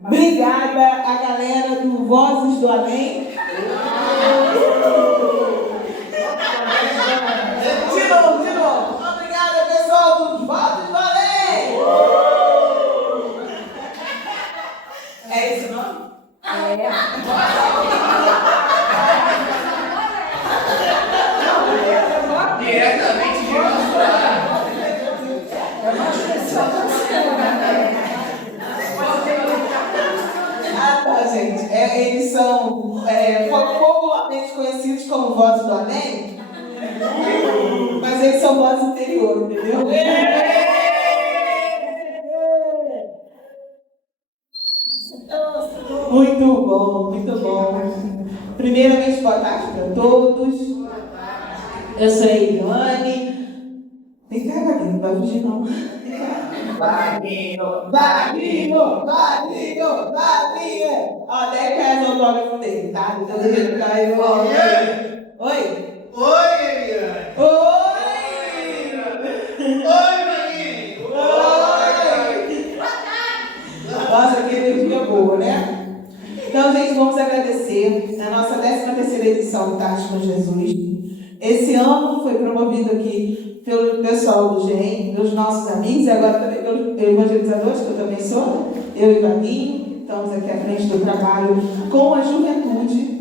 Obrigada a galera do Vozes do Além. De novo. Obrigada, pessoal dos Vozes do Além. É isso, não? Diretamente de nosso lar. Gente, eles são popularmente conhecidos como Vozes do Além, mas eles são vozes interior, entendeu? Muito bom, muito bom. Primeiramente, boa tarde para todos. Eu sou a Eliane. Vem cá, Vaguinho, não vai fugir não. Vaguinho. Ó, 10 reais o autógrafo dele, tá? Então, ele tá aí. Oi? Oi, Eliane. Oi, Vaguinho. Nossa, que energia boa, né? Então, gente, vamos agradecer a nossa 13ª edição do Tarde com Jesus. Esse ano foi promovido aqui pelo pessoal do GEM, pelos nossos amigos, e agora também pelos evangelizadores, que eu também sou, eu e Vaguinho. Estamos aqui à frente do trabalho com a juventude.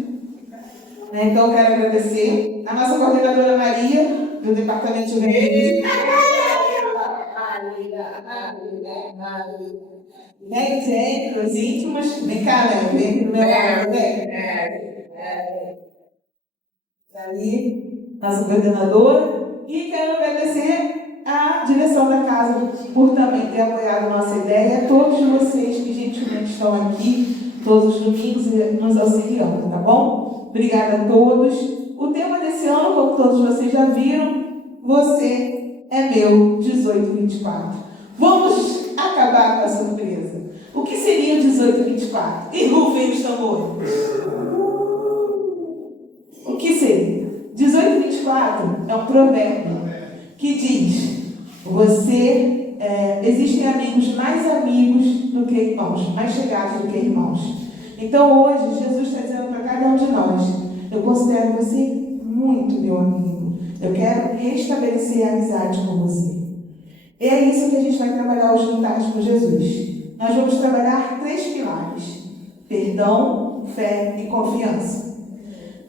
Né? Então, eu quero agradecer a nossa coordenadora Maria, do Departamento de Juventude. Gente, os íntimos, vem cá, né? Vem aqui do meu lado, vem. Ali, nossa coordenadora. E quero agradecer à direção da casa por também ter apoiado a nossa ideia, a todos vocês que gentilmente estão aqui todos os domingos nos auxiliando, tá bom? Obrigada a todos. O tema desse ano, como todos vocês já viram, você é meu 1824. Vamos acabar com a surpresa. O que seria o 1824? E rufem os tambores. O que seria? 1824 é um provérbio que diz: existem amigos mais amigos do que irmãos, mais chegados do que irmãos. Então hoje Jesus está dizendo para cada um de nós: eu considero você muito meu amigo. Eu quero restabelecer a amizade com você. E é isso que a gente vai trabalhar hoje no Tarde com Jesus. Nós vamos trabalhar 3 pilares: perdão, fé e confiança.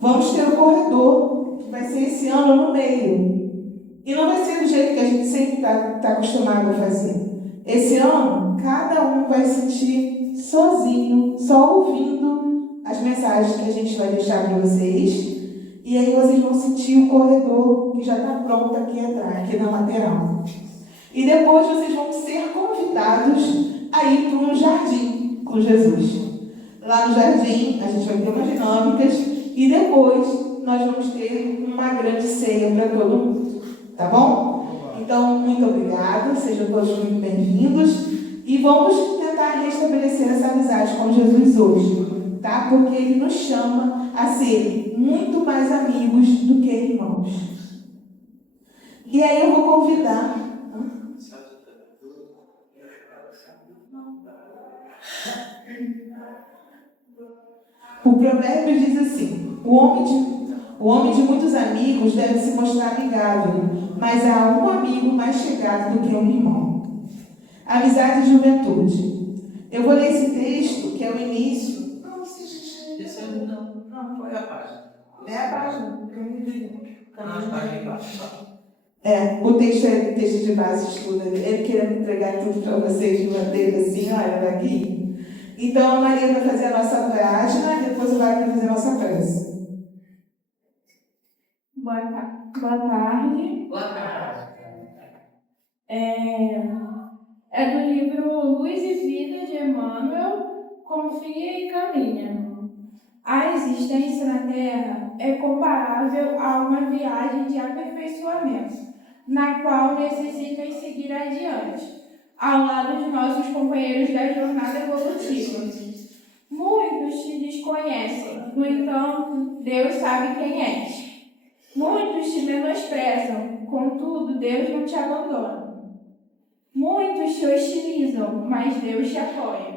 Vamos ter o corredor, que vai ser esse ano no meio. E não vai ser do jeito que a gente sempre está acostumado a fazer. Esse ano, cada um vai sentir sozinho, só ouvindo as mensagens que a gente vai deixar para vocês. E aí vocês vão sentir o corredor que já está pronto aqui atrás, aqui na lateral. E depois vocês vão ser convidados a ir para um jardim com Jesus. Lá no jardim, a gente vai ter umas dinâmicas e depois nós vamos ter uma grande ceia para todo mundo. Tá bom? Então, muito obrigada, sejam todos muito bem-vindos e vamos tentar restabelecer essa amizade com Jesus hoje, tá? Porque Ele nos chama a ser muito mais amigos do que irmãos. E aí eu vou convidar... O provérbio diz assim: o homem de muitos amigos deve se mostrar amigável, mas há um amigo mais chegado do que um irmão. Amizade e juventude. Eu vou ler esse texto, que é o início. Não, Não, foi a página. É a página. A página embaixo. O texto é texto de base de estudo. Ele querendo entregar tudo para vocês de uma vez assim, olha, daqui. Então, a Maria vai fazer a nossa página e depois o Wagner vai fazer a nossa prece. Boa tarde. Boa tarde. É do livro Luz e Vida de Emmanuel, Confia e Caminha. A existência na Terra é comparável a uma viagem de aperfeiçoamento, na qual necessitam seguir adiante, ao lado de nossos companheiros da jornada evolutiva. Muitos te desconhecem, no entanto, Deus sabe quem és. Muitos te menosprezam, contudo, Deus não te abandona. Muitos te hostilizam, mas Deus te apoia.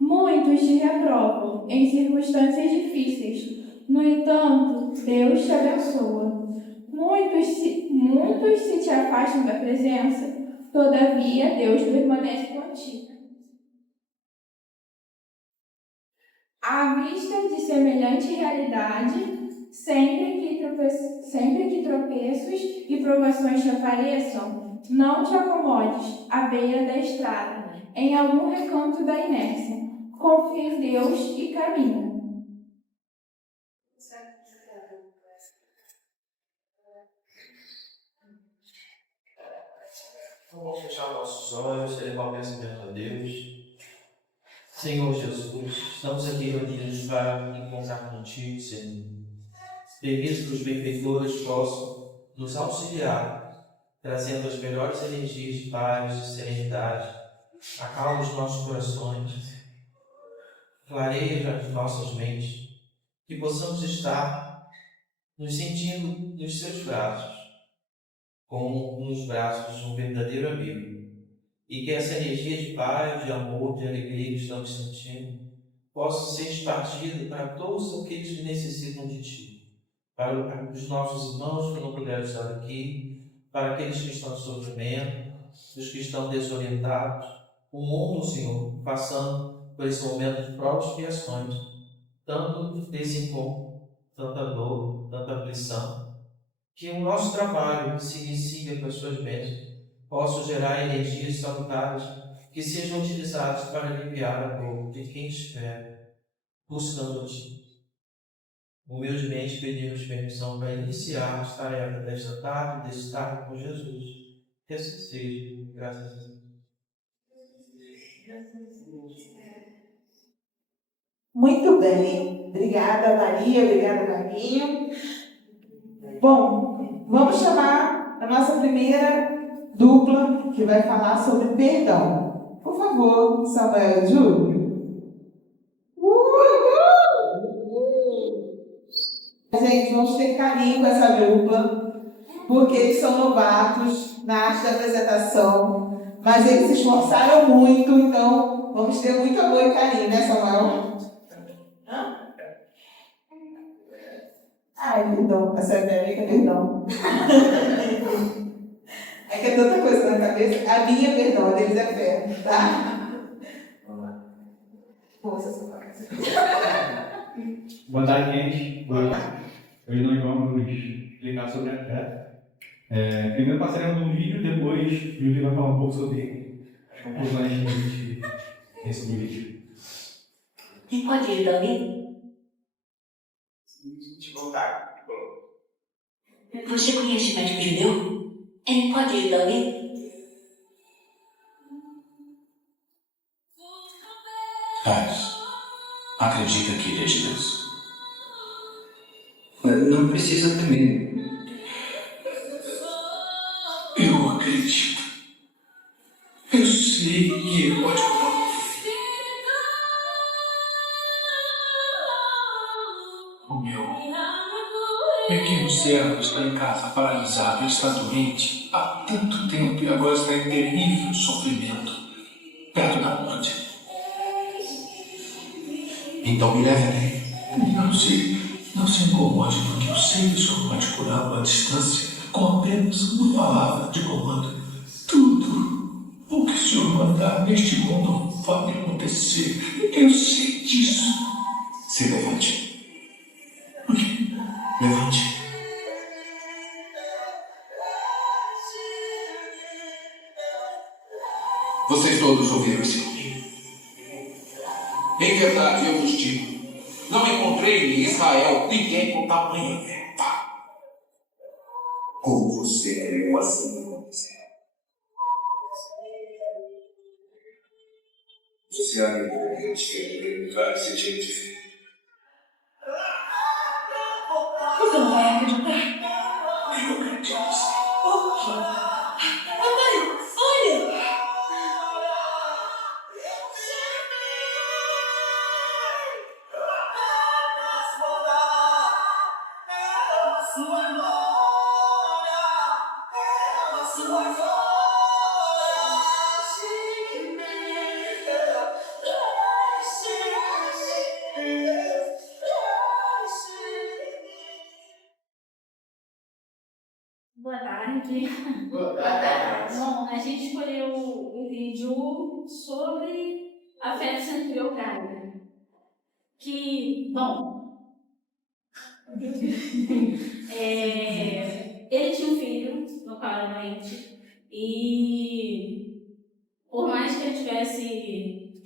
Muitos te reprovam em circunstâncias difíceis, no entanto, Deus te abençoa. Muitos se te afastam da presença, todavia Deus permanece contigo. À vista de semelhante realidade, sempre que tropeços e provações te apareçam, não te acomodes à beira da estrada, em algum recanto da inércia. Confia em Deus e caminha. Vamos fechar nossos olhos, elevar o pensamento a Deus. Senhor Jesus, estamos aqui reunidos para encontrar contigo, Senhor. Permita que os benfeitores possam nos auxiliar, trazendo as melhores energias de paz, de serenidade. Acalma os nossos corações, clareia as nossas mentes, que possamos estar nos sentindo nos seus braços, como nos braços de um verdadeiro amigo. E que essa energia de paz, de amor, de alegria que estamos sentindo possa ser espargida para todos aqueles que necessitam de Ti. Para os nossos irmãos que não puderam estar aqui, para aqueles que estão em sofrimento, os que estão desorientados, o mundo, Senhor, passando por esse momento de provas e expiações, tanto desse encontro tanta dor, tanta aflição, que o nosso trabalho, que se inicia com as suas bênçãos, possa gerar energias salutares que sejam utilizadas para aliviar a dor de quem estiver buscando-te. Humildemente pedimos permissão para iniciar a tarefa desta tarde, deste tarde com Jesus. Que assim seja, graças a Deus. Muito bem. Obrigada, Maria. Obrigada, Marquinho. Bom, vamos chamar a nossa primeira dupla que vai falar sobre perdão. Por favor, Samuel e Júlio. Gente, vamos ter carinho com essa dupla, porque eles são novatos na arte da apresentação, mas eles se esforçaram muito, então vamos ter muito amor e carinho, né, Samuel? Ai, perdão, essa é minha amiga, perdão. É que é tanta coisa na cabeça. A minha, perdão, a deles é fé, tá? Vamos lá. Força, Samuel. Boa tarde, gente. Hoje nós vamos explicar sobre a fé. Primeiro passaremos um vídeo, depois o Júlio vai falar um pouco sobre as conclusões que a gente tem sobre o vídeo. Quem pode ir, Dani? Você conhece médico judeu? Quem pode ir, Dani? Paz, acredita que ele é de Deus. Não precisa temer. Eu acredito. Eu sei que ele pode curar. O meu pequeno servo está em casa paralisado, ele está doente há tanto tempo e agora está em terrível sofrimento, perto da morte. Então me leve até ele. Não se incomode, porque eu sei que o Senhor pode curá-lo à distância com apenas uma palavra de comando. Tudo o que o Senhor mandar neste mundo vai acontecer. Eu sei disso. Se levante. Levante. Vocês todos ouviram esse nome? Em verdade, eu vos digo, não encontrei em Israel ninguém com tamanha fé. Como você creu assim acontecer? Você acha que Deus quer levar esse tipo de fé? Você não vai acreditar? Eu acredito. Mamãe, olha! Boa tarde. Boa tarde. Bom, a gente escolheu um vídeo sobre a fé do centurião Caio. Que, bom, ele tinha um filho no qual era doente e por mais que ele tivesse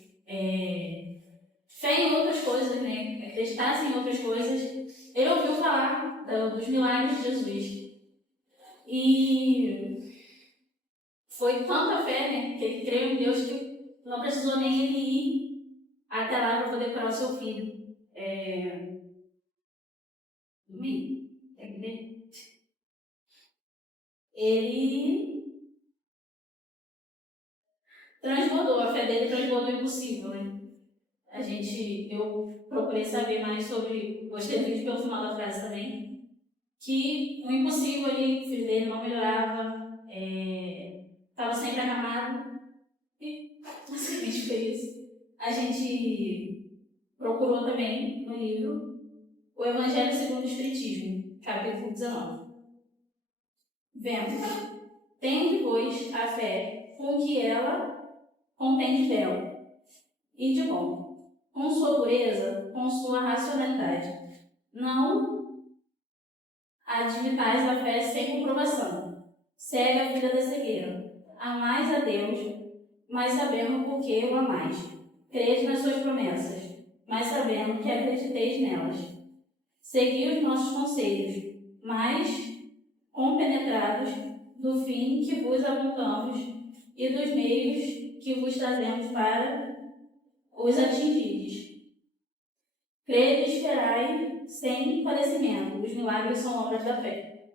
fé em outras coisas, né, acreditasse em outras coisas, ele ouviu falar dos milagres de Jesus. E foi tanta fé, né, que ele creu em Deus que não precisou nem ele ir até lá para poder curar o seu filho. Ele transbordou, a fé dele transbordou o impossível, né? Eu procurei saber mais sobre, gostei do vídeo pelo final da frase também, que o impossível ali, o filho dele não melhorava, estava sempre acamado, e basicamente foi isso. A gente procurou também no livro o Evangelho segundo o Espiritismo, capítulo 19. Vendo, tende, pois, a fé com que ela contém de belo e de bom, com sua pureza, com sua racionalidade, não Admitais a fé sem comprovação. Segue a filha da cegueira. Amais a Deus, mas sabendo por que o amais. Crede nas suas promessas, mas sabendo que acrediteis nelas. Segui os nossos conselhos, mas compenetrados do fim que vos apontamos e dos meios que vos trazemos para os atingirdes. Crede e esperai sem parecimento. Os milagres são obras da fé.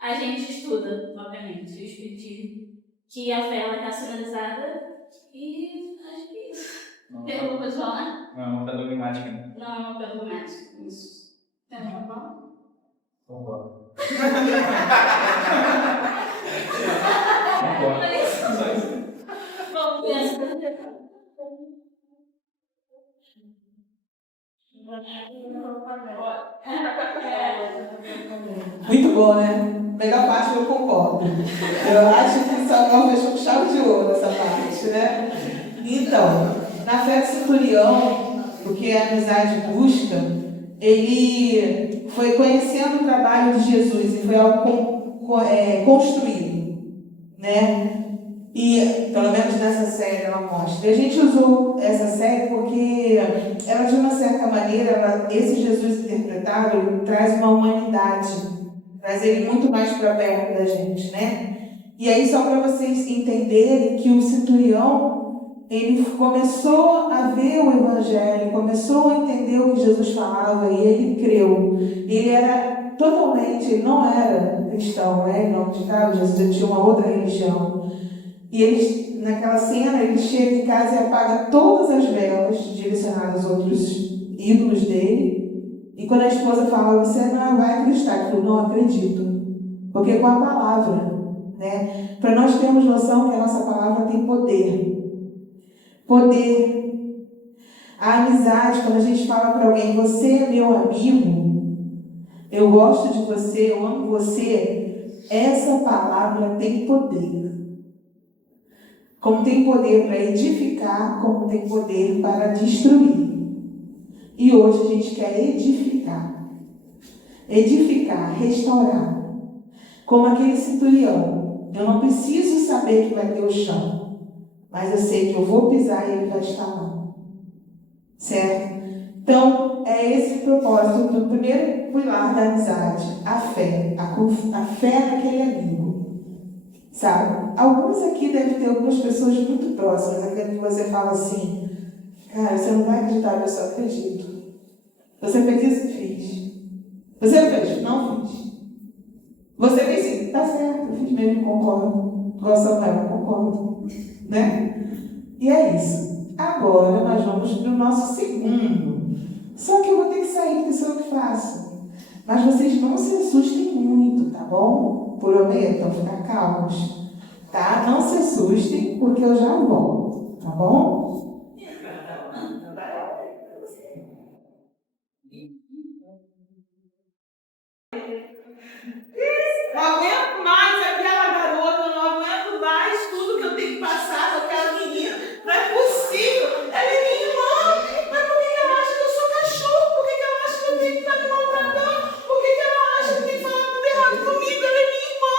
A gente estuda, obviamente, o Espiritismo, que a fé ela é racionalizada e acho que isso. Tem alguma coisa a falar? Não, é uma dogmática. Né? Não é uma fé dogmática. Isso. Tem alguma coisa? Concordo. Vamos ver. Muito bom, né? Melhor parte eu concordo. Eu acho que Salomão fechou com chave de ouro essa parte, né? Então, na fé do centurião, o que a amizade busca, ele foi conhecendo o trabalho de Jesus e foi algo construído, né? E, pelo menos nessa série, ela mostra. E a gente usou essa série porque ela, de uma certa maneira, esse Jesus interpretado, ele traz uma humanidade, traz ele muito mais para perto da gente, né? E aí, só para vocês entenderem que o centurião, ele começou a ver o Evangelho, começou a entender o que Jesus falava e ele creu. Ele era totalmente, ele não era cristão, né? Ele não acreditava, Jesus tinha uma outra religião. E ele, naquela cena, ele chega em casa e apaga todas as velas direcionadas aos outros ídolos dele. E quando a esposa fala, você não vai acreditar, ele falou, não acredito. Porque com a palavra, né? Para nós termos noção que a nossa palavra tem poder. Poder. A amizade, quando a gente fala para alguém, você é meu amigo, eu gosto de você, eu amo você, essa palavra tem poder. Como tem poder para edificar, como tem poder para destruir. E hoje a gente quer edificar. Edificar, restaurar. Como aquele centurião. Eu não preciso saber que vai ter o chão. Mas eu sei que eu vou pisar e ele vai estar lá. Certo? Então, é esse o propósito do primeiro pilar da amizade. A fé. A fé naquele amigo. Sabe? Alguns aqui devem ter algumas pessoas muito próximas, aquele que você fala assim, cara, você não vai acreditar, eu só acredito. Você fez isso? Fiz. Você fez? Não fiz. Você fez sim? Tá certo, eu fiz mesmo, concordo. Igual Samuel, concordo. Né? E é isso. Agora nós vamos para o nosso segundo. Só que eu vou ter que sair, porque sou eu que faço. Mas vocês não se assustem muito, tá bom? Prometam ficar calmos. Tá? Não se assustem, porque eu já volto. Tá bom? Não aguento mais aquela garota, não aguento mais tudo que eu tenho que passar com aquela menina. Não é possível. Ela é minha irmã. Mas por que ela acha que eu sou cachorro? Por que ela acha que eu tenho que estar me maltratando? Por que ela acha que tem que falar tudo errado comigo? Ela é minha irmã.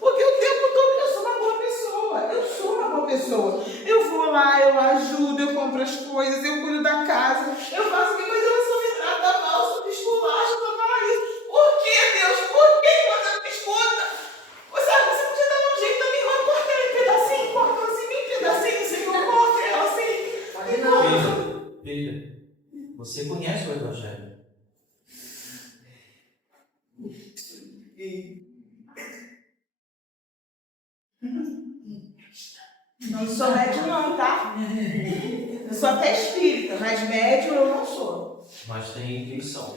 Porque o tempo todo eu sou uma boa pessoa. Eu sou uma boa pessoa. Eu vou lá, eu ajudo, eu compro as coisas, eu cuido da casa, eu faço o que, mas ela só me trata mal, só me esculacha, só fala isso. Por que, Deus? Por que você não me escuta? Você podia dar um jeito da minha irmã, corta ela em pedacinho, corta ela assim, em pedacinho, sei que eu corto ela assim. Filha, você conhece o Evangelho? Não sou médium não, tá? Eu sou até espírita, mas médium eu não sou. Mas tem intuição.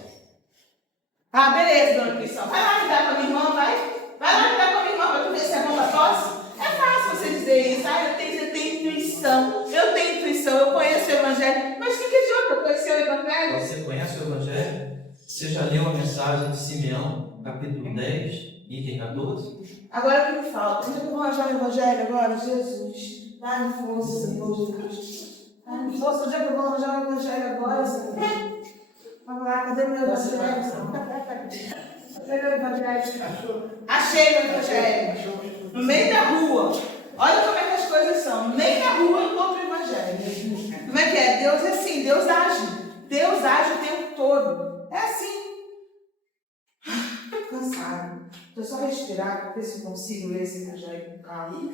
Ah, beleza, dona Intuição. Vai lá lidar com a minha irmã, vai. Vai lá lidar com a minha irmã para tu ver se é bom da tosse. É fácil você dizer isso. Ah, eu tenho intuição. Eu tenho intuição, eu conheço o Evangelho. Mas o que adianta eu conhecer o Evangelho? Você conhece o Evangelho? Você já leu a mensagem de Simeão, capítulo 10, item 14? Agora o que me falta? Onde é que eu vou arranjar o Evangelho agora? Jesus. Ai, força, Senhor Jesus. Ai, força, onde é que eu vou arranjar o Evangelho agora, Senhor? Vamos lá, cadê meu Evangelho? Cadê meu evangelho. Achei o evangelho. No meio da rua. Olha como é que as coisas são. No meio da rua eu encontro o evangelho. Como é que é? Deus é assim, Deus age. Deus age o tempo todo. É assim. Estou cansado. Estou só respirar para ver se consigo ler esse evangelho com calma.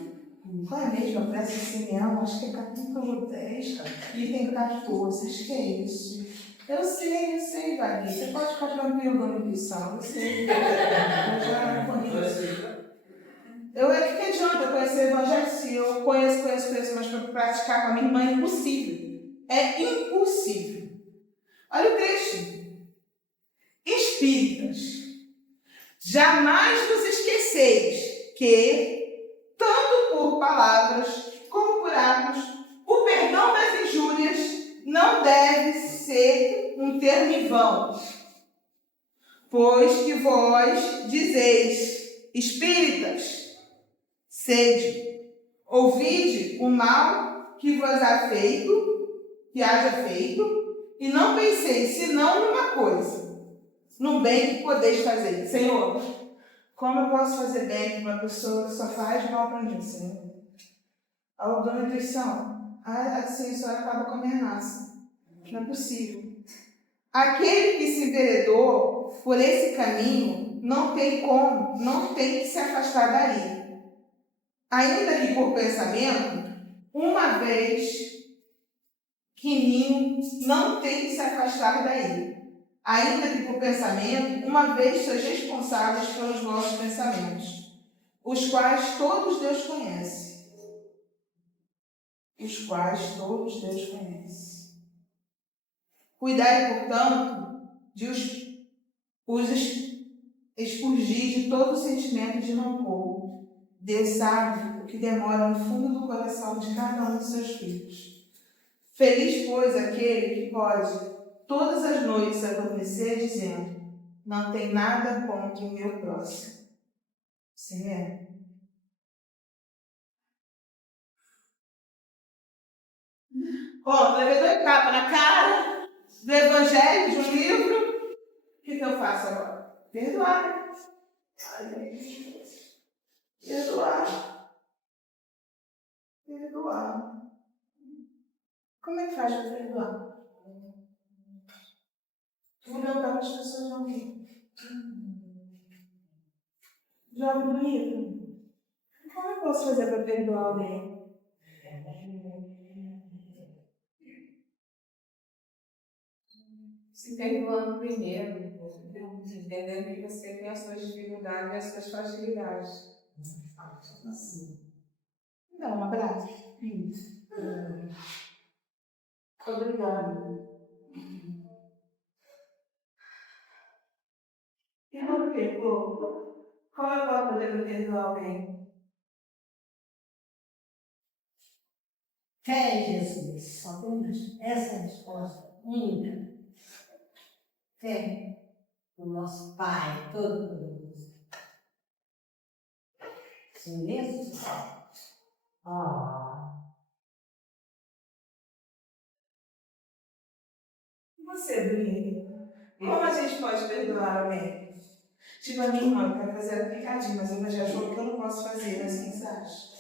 Qual é mesmo a prece Simeão? Acho que é capítulo 10, item 14. Acho que é isso. Eu sei, Gabi. Você pode ficar tranquilo dando intuição. Eu sei. Eu já conheço. É que adianta conhecer o evangelho se eu conheço, mas para praticar com a minha irmã é impossível. É impossível. Olha o texto. Espíritas, jamais vos esqueceis que, tanto por palavras como por atos, o perdão das injúrias não deve ser um termo em vão. Pois que vós dizeis, espíritas, sede, ouvide o mal que vos haja feito, e não penseis senão numa coisa, no bem que podeis fazer. Senhor, como eu posso fazer bem para uma pessoa que só faz mal para mim, Senhor? Ao dona intuição, assim a senhora acaba com a minha raça. Não é possível. Aquele que se enveredou por esse caminho não tem que se afastar dali. Ainda que por pensamento, uma vez que ninho não tem que se afastar daí. Ainda que por pensamento, uma vez sois responsáveis pelos vossos pensamentos, os quais todos Deus conhece. Cuidai, portanto, de os expurgir de todo sentimento de rancor. Deus sabe o que demora no fundo do coração de cada um dos seus filhos. Feliz, pois, aquele que pode todas as noites adormecer dizendo: não tem nada contra o meu próximo. Sim, é. Ó, levei 2 tapas na cara do evangelho, de um livro. O que eu faço agora? Perdoar. Perdoar. Como é que faz para perdoar? Vou perguntar para as pessoas não rirem. Joga no livro. Como eu posso fazer para perdoar alguém? Se perdoando primeiro, entendendo que você tem as suas dificuldades e as suas facilidades. Assim. Dá um abraço. Isso. Obrigada. E você, pô? Como eu posso fazer para perdoar alguém? Fé em Jesus, só temos essa resposta única. Fé no nosso Pai Todo-Poderoso. Silêncio. E você, Bruninho? Como a gente pode perdoar alguém? Tipo, a minha irmã, eu quero fazer um picadinho, mas ela já falou que eu não posso fazer, mas quem você acha?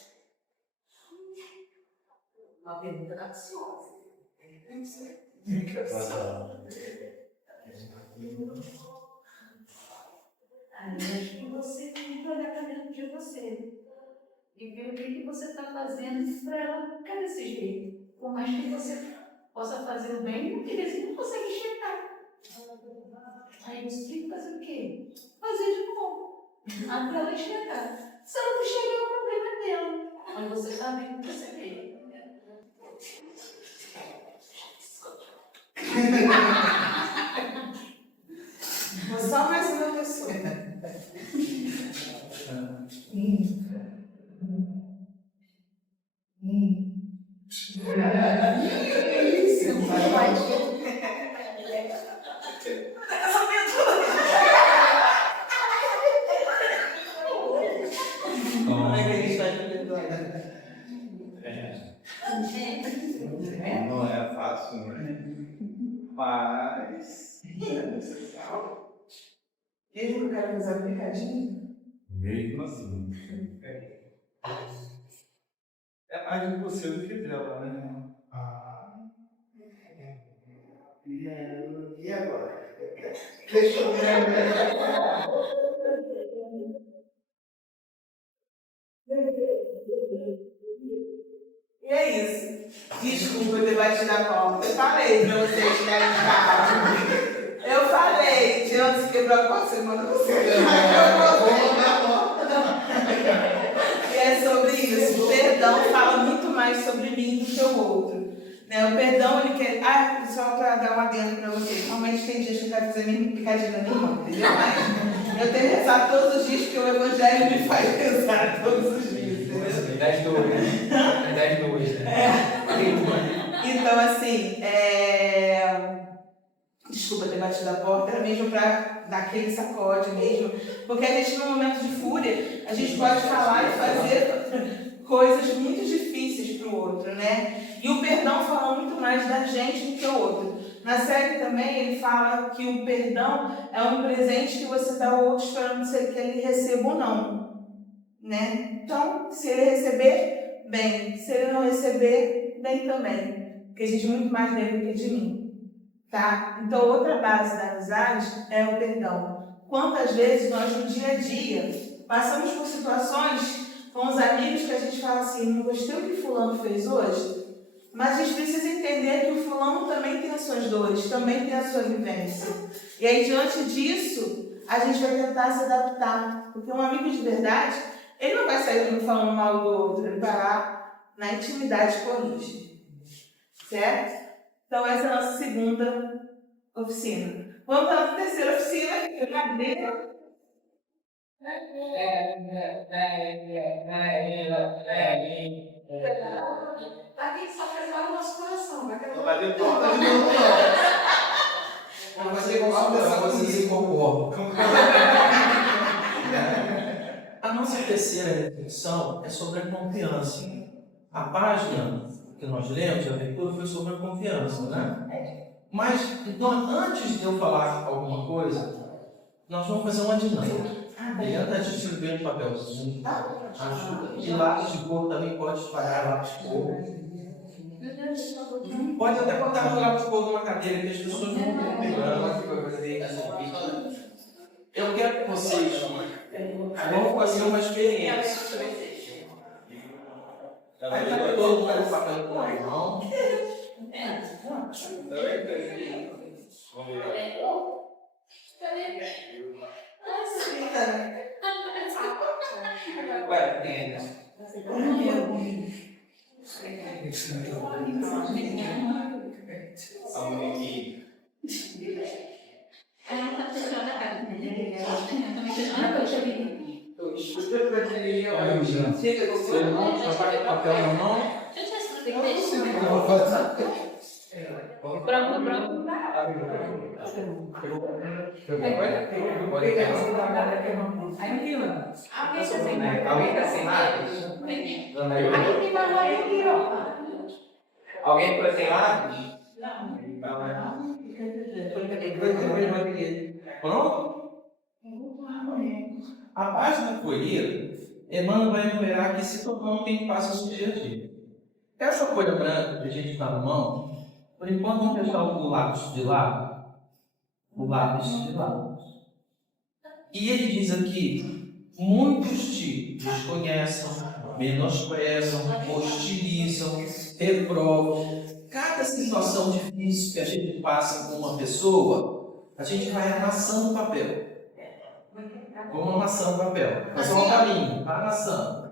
Uma pergunta capciosa. Eu acho que você tem que olhar para dentro de você e ver o que você está fazendo para ela ficar desse jeito. Por mais que você possa fazer o bem, muitas vezes não consegue enxergar. Aí você tem que fazer o quê? Fazer de novo, até ela enxergar. Se ela não enxergar, o problema é dela. Mas você está vendo que você vê. Vou só mais uma pessoa. Isso, vai. Como é que a gente vai perdoar? Não é fácil, né? Mas é necessário. Eu quero fazer um picadinho. Mesmo assim. É mais de você do que dela, né? E agora? Deixa eu ver. E é isso. Desculpa eu ter batido a porta. Eu falei pra vocês ficarem em casa. Eu falei. Tirando se quebrou a porta semana, você E é sobre isso. O perdão fala muito mais sobre mim do que o outro. Né? O perdão, ele quer. Ah, só para dar um adendo para vocês. Realmente tem dias que eu quero fazer minha picadinha na minha irmã, entendeu? Mas eu tenho que rezar todos os dias, porque o Evangelho me faz rezar todos os dias. 10-2, né? Então, assim, desculpa ter batido a porta, era mesmo para dar aquele sacode mesmo, porque a gente, num momento de fúria, a gente pode falar e fazer coisas muito difíceis para o outro, né? E o perdão fala muito mais da gente do que o outro. Na série também ele fala que o perdão é um presente que você dá ao outro esperando que ele receba ou não, né? Então, se ele receber, bem. Se ele não receber, bem também. Porque existe muito mais dele do que de mim. Tá? Então, outra base da amizade é o perdão. Quantas vezes nós, no dia a dia, passamos por situações com os amigos que a gente fala assim, não gostei do que fulano fez hoje, mas a gente precisa entender que o fulano também tem as suas dores, também tem a sua vivência. E aí, diante disso, a gente vai tentar se adaptar. Porque um amigo de verdade, ele não vai sair falando mal do outro, ele vai lá na intimidade corrige. Certo? Então, essa é a nossa segunda oficina. Vamos para a terceira oficina. Cadeira. Aqui só preservar o nosso coração. Não vai ter porta de novo, não. Não vai ser igual você concorda. A nossa terceira reflexão é sobre a confiança. A página que nós lemos, a leitura, foi sobre a confiança, né? Mas, então, antes de eu falar alguma coisa, nós vamos fazer uma dinâmica. E antes de escrever um papelzinho, ajuda. E lápis de cor também pode espalhar lápis de cor. Pode até botar no lápis de cor numa cadeira que as pessoas vão ver pegando. Eu quero que vocês vão fazer uma experiência. Aí vai todo mundo com o papel com a mão. Papel na mão. Alguém foi sem lápis? Pronto? A página que foi lida, Emmanuel vai enumerar que se todo mundo tem que passar no dia a dia. Essa folha branca que a gente está na mão, por enquanto vamos deixar o lápis de lado. O lápis de lado. E ele diz aqui, muitos te desconhecem, menosprezam, hostilizam, reprovam. Cada situação difícil que a gente passa com uma pessoa, a gente vai amassando o papel. Como amassando o papel. É só um caminho, vai amassando.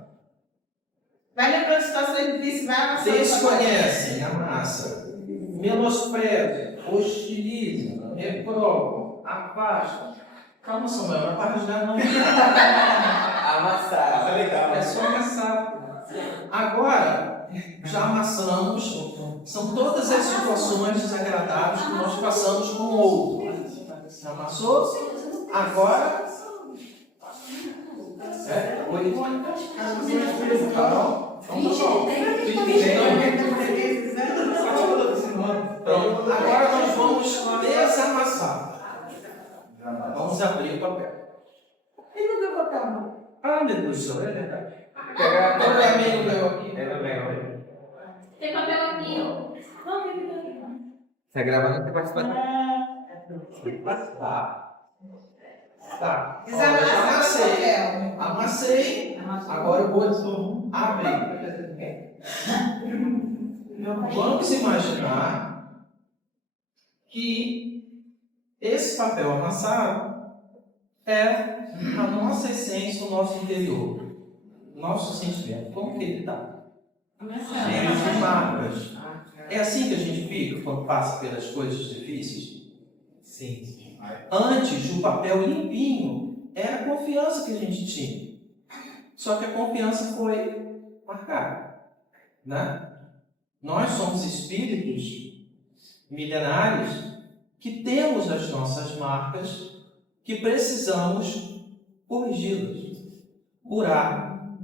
Vai lembrando situações difíceis, vai amassando. Desconhecem, amassa. Menosprezam, hostilizam, reprovam, afastam. Calma, Samuel, a página não amassar. É só amassar. Agora, já amassamos. São todas as situações desagradáveis que nós passamos com o outro. Amassou? Agora. Oi? Pronto. Agora nós vamos desamassar. Vamos abrir o papel. Ele não deu papel, não. Ah, meu Deus do céu, é verdade. Pegar Meu amigo veio aqui. Tem papel aqui, ó. Não, tem papel aqui. Tá gravando que participando. Tá. Ó, Desamassa já o amassei. papel. Amassei. Agora eu vou abrir. Vamos imaginar que esse papel amassado é a nossa essência, o nosso interior, nosso sentimento. Como que ele está? Cheio de marcas. É assim que a gente fica quando passa pelas coisas difíceis? Sim. Antes, o papel limpinho era a confiança que a gente tinha. Só que a confiança foi marcada, né? Nós somos espíritos milenares que temos as nossas marcas que precisamos corrigi-las, curar,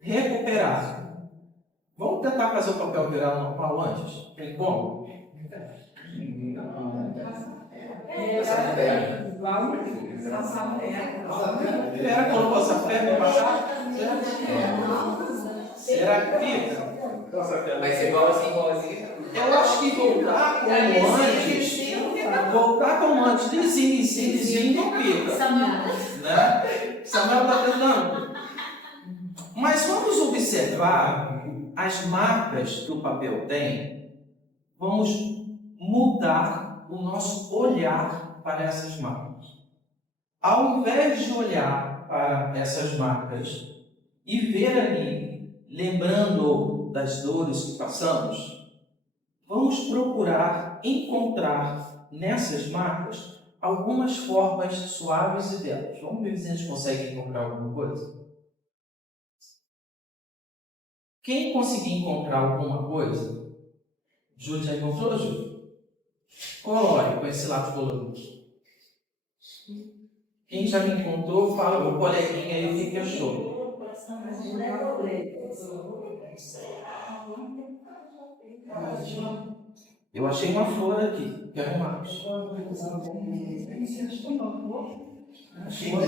recuperar. Vamos tentar fazer o papel virar normal antes? Tem como? Espera quando passar ferro e passar? Será que fica? Vai ser igualzinho. Eu acho que voltar como antes, lisinho, não fica. Né? Samuel está tentando. Mas vamos observar as marcas que o papel tem. Vamos mudar o nosso olhar para essas marcas. Ao invés de olhar para essas marcas e ver ali, lembrando das dores que passamos, vamos procurar encontrar nessas marcas algumas formas suaves e belas. Vamos ver se a gente consegue encontrar alguma coisa? Quem conseguir encontrar alguma coisa, Júlio já encontrou, Júlio? Colore com esse lápis colorido. Quem já me encontrou, fala o coleguinha aí o que achou. Eu achei uma flor aqui, quero mais. Achei uma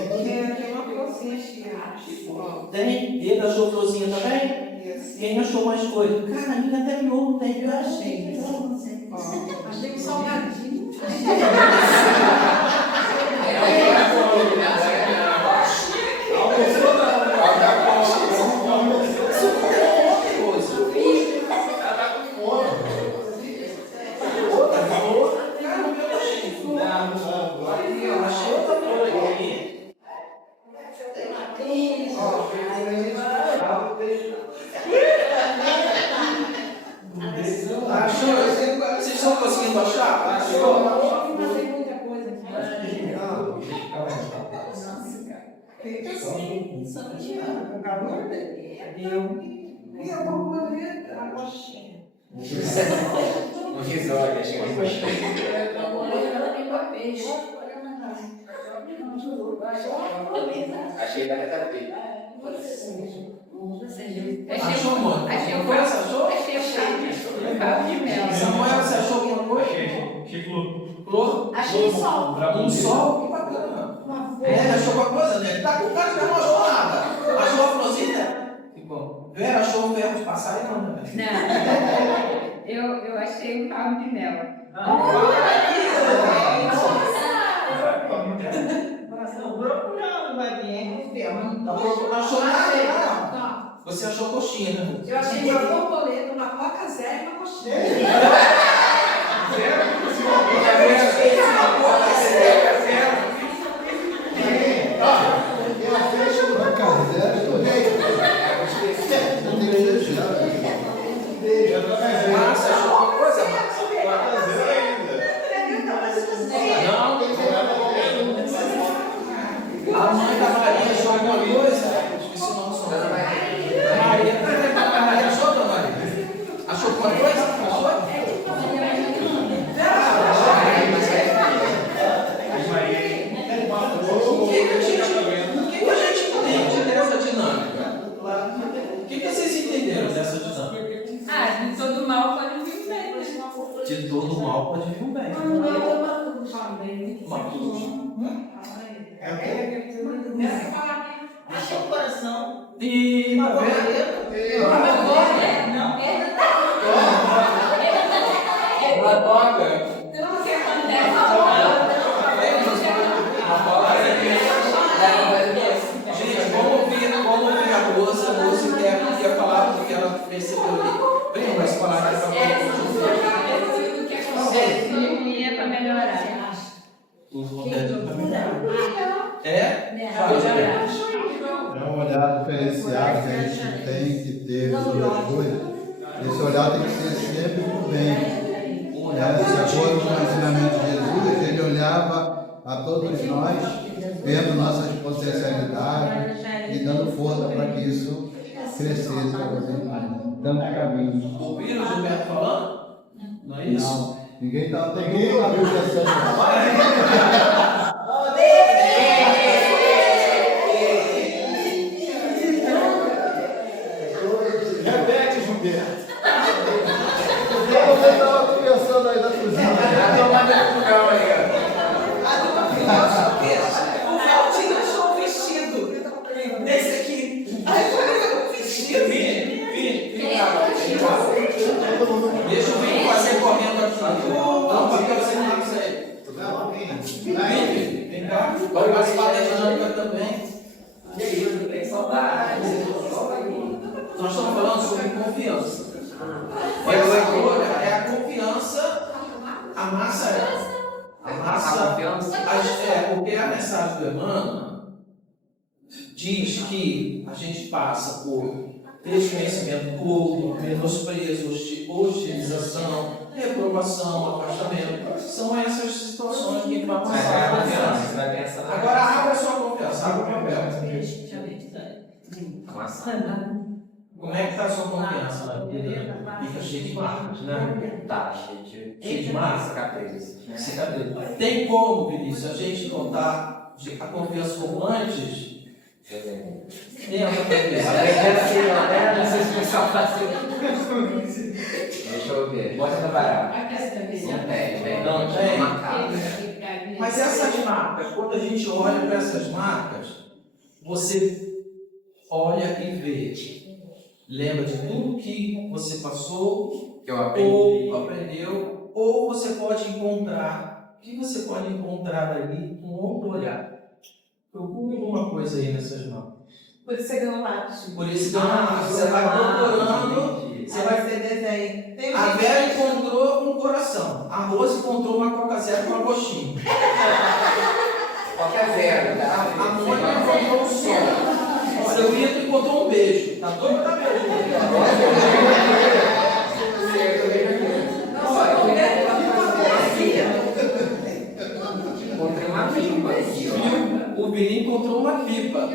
florzinha. Tem? Ele achou florzinha também? Quem achou mais coisa? Cara, a minha até me ouve, tem? Eu achei. Achei um salgadinho. Vocês estão conseguindo achar? Achou? Tem muita coisa aqui. Um risório, acho que é um Achei da reta B. Achou, mano? Achei o Coisa, achou? Achei o cabo de mel. Samuel, você achou alguma coisa? Achei flor. Flor? Achei o sol. Um sol? Que bacana. Vera achou alguma coisa, né? Tá com cara que não achou nada. Achou a florzinha? Que bom. Vera achou um ferro de passar e não, né? Não. Eu achei um cabo de mel. Não achou nada, não. Você achou coxinha, né? Eu achei uma borboleta, uma coca zero e uma coxinha. Márcia achou alguma coisa, Márcia? Não. A mãe da Maria achou alguma coisa? Esqueci o nome só. Maria. A Maria achou, dona Maria? Achou alguma coisa? Achou? O que a gente entende dessa dinâmica? Achei o coração. E tá vendo? Uma toca. Gente, vamos ouvir a moça. A moça quer falar do que ela percebeu ali. Vem, mas falar que ela É para melhorar. os vontades para melhorar. É? Fala, É um olhar diferenciado que a gente tem que ter sobre as coisas. Esse olhar tem que ser sempre para o bem. De acordo com o ensinamento de Jesus, ele olhava a todos nós, vendo nossas potencialidades e dando força para que isso crescesse cada vez mais, dando caminho. Ouviram o Gilberto falando? Não é isso? Não, ninguém abriu essa. Repete, Gilberto. Você estava pensando aí da cozinha. O Valtinho achou um vestido desse aqui. Ai, olha um vestido. Vem cá. Deixa o Vini fazer correndo aqui. Não, papel sem nada isso aí. Vem cá. Vai participar da dinâmica também. Tem saudade. Nós estamos falando sobre confiança. Essa cor é a confiança. A massa é. A massa. Porque a mensagem do Emmanuel diz que a gente passa por desconhecimento público, menosprezo, hostilização, reprovação, afastamento. São essas situações que vão passar. Agora abra sua confiança, abra o papel. Como é que está a sua confiança na vida? Fica cheio de marcas, né? Tá, cheio de marcas. Cicatriz. Tem como, Vinícius, a gente notar a confiança como antes? Tem a confiança. Não sei se o pessoal faz isso. Deixa eu ver. Bota no barato. Não tem. Mas essas marcas, quando a gente olha para essas marcas, você olha e vê. Lembra de tudo que você passou, Que eu aprendi. ou aprendeu, ou você pode encontrar. O que você pode encontrar ali com outro olhar? Procure alguma coisa aí nessas mãos. Por isso você ganhou lápis. Por isso você vai procurando, você vai ter desenho. Tem A Vera encontrou um coração, a Rose encontrou uma Coca Zero com agostinho. Qualquer zero, tá? A Mônica encontrou um som. O seu Vitor encontrou um beijo. Tá doido pra beijo? Encontrei uma pipa. O Vini encontrou uma pipa.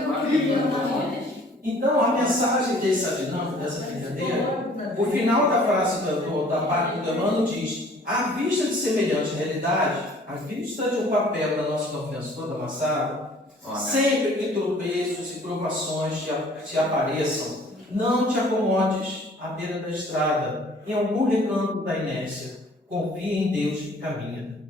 Então, a mensagem dessa dinâmica, dessa brincadeira, o final da frase da parte do Emmanuel diz: à vista de semelhante realidade, à vista de um papel da nossa confiança toda amassada, sempre que tropeços e provações te apareçam, não te acomodes à beira da estrada, em algum recanto da inércia. Confie em Deus que caminha.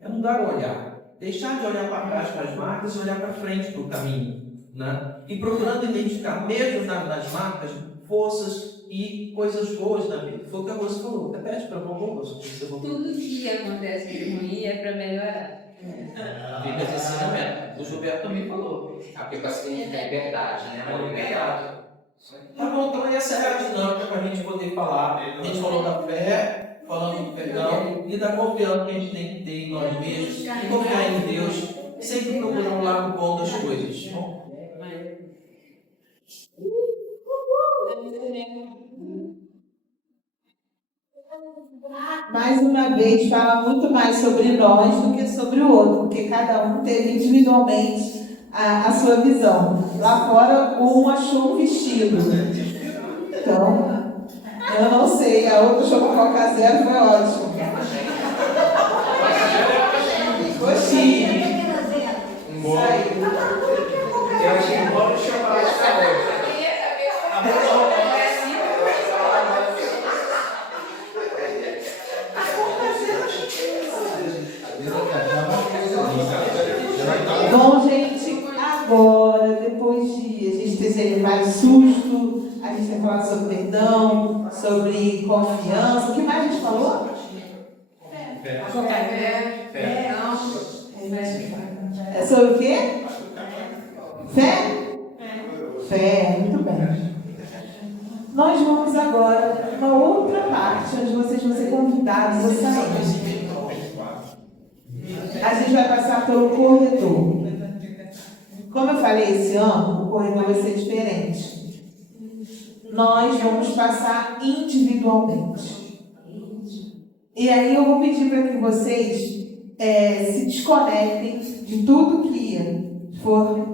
É mudar o olhar. Deixar de olhar para trás para as marcas e olhar para frente para o caminho. Né? E procurando identificar, mesmo nas marcas, forças e coisas boas na vida. Foi o que a Rosa falou. Repete para favor, Rosa. Tudo que acontece de ruim é para melhorar. Fica esse ensinamento. O Gilberto também falou. A pipa significa liberdade, né? Uma liberdade. Tá bom, então essa é a dinâmica para a gente poder falar. A gente falou da fé, falando do perdão e da confiança que a gente tem que ter em nós mesmos e confiar em Deus, sempre procurar um lado bom das coisas. Bom? Mais uma vez, fala muito mais sobre nós do que sobre o outro, porque cada um teve individualmente a sua visão. Lá fora, um achou um vestido. Então, eu não sei, a outra achou uma Coca Zero, foi ótimo. Coxinha. Eu achei um bolo de chocolate sabor. agora, depois de a gente ter levado susto, a gente tem falado sobre perdão, sobre confiança, o que mais a gente falou? É sobre o quê? Fé? Fé, muito bem. Nós vamos agora para uma outra parte, onde vocês vão ser convidados a sair. A gente vai passar pelo corredor. Como eu falei, esse ano, o corredor vai ser diferente. Nós vamos passar individualmente. E aí eu vou pedir para que vocês se desconectem de tudo que for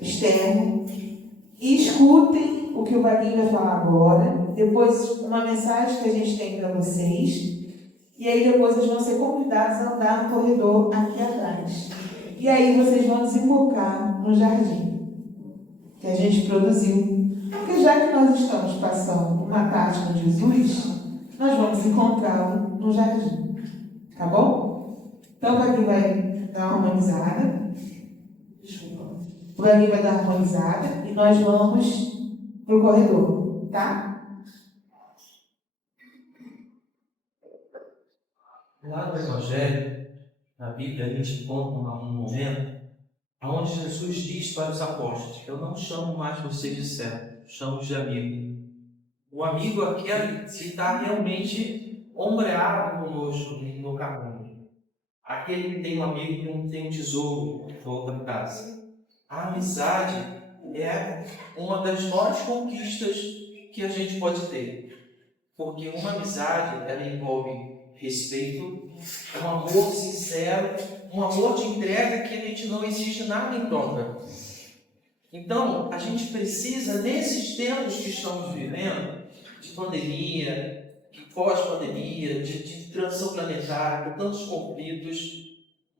externo e escutem o que o Vaguinho vai falar agora. Depois, uma mensagem que a gente tem para vocês. E aí depois eles vão ser convidados a andar no corredor aqui atrás. E aí vocês vão desembocar no jardim que a gente produziu. Porque já que nós estamos passando uma tarde com Jesus, nós vamos encontrá-lo no jardim. Tá bom? Então o Vaguinho vai dar uma harmonizada. O Vaguinho vai dar uma harmonizada e nós vamos pro corredor, tá? Lá no Evangelho, na Bíblia, a gente encontra um momento onde Jesus diz para os apóstolos: eu não chamo mais vocês de servo, chamo de amigo. O amigo é aquele que está realmente ombreado conosco no caminho. Aquele que tem um amigo que não tem um tesouro que volta para casa. A amizade é uma das maiores conquistas que a gente pode ter. Porque uma amizade, ela envolve respeito, um amor sincero, um amor de entrega que a gente não exige nada em troca. Então, a gente precisa, nesses tempos que estamos vivendo, de pandemia, de pós-pandemia, de transição planetária, com tantos conflitos,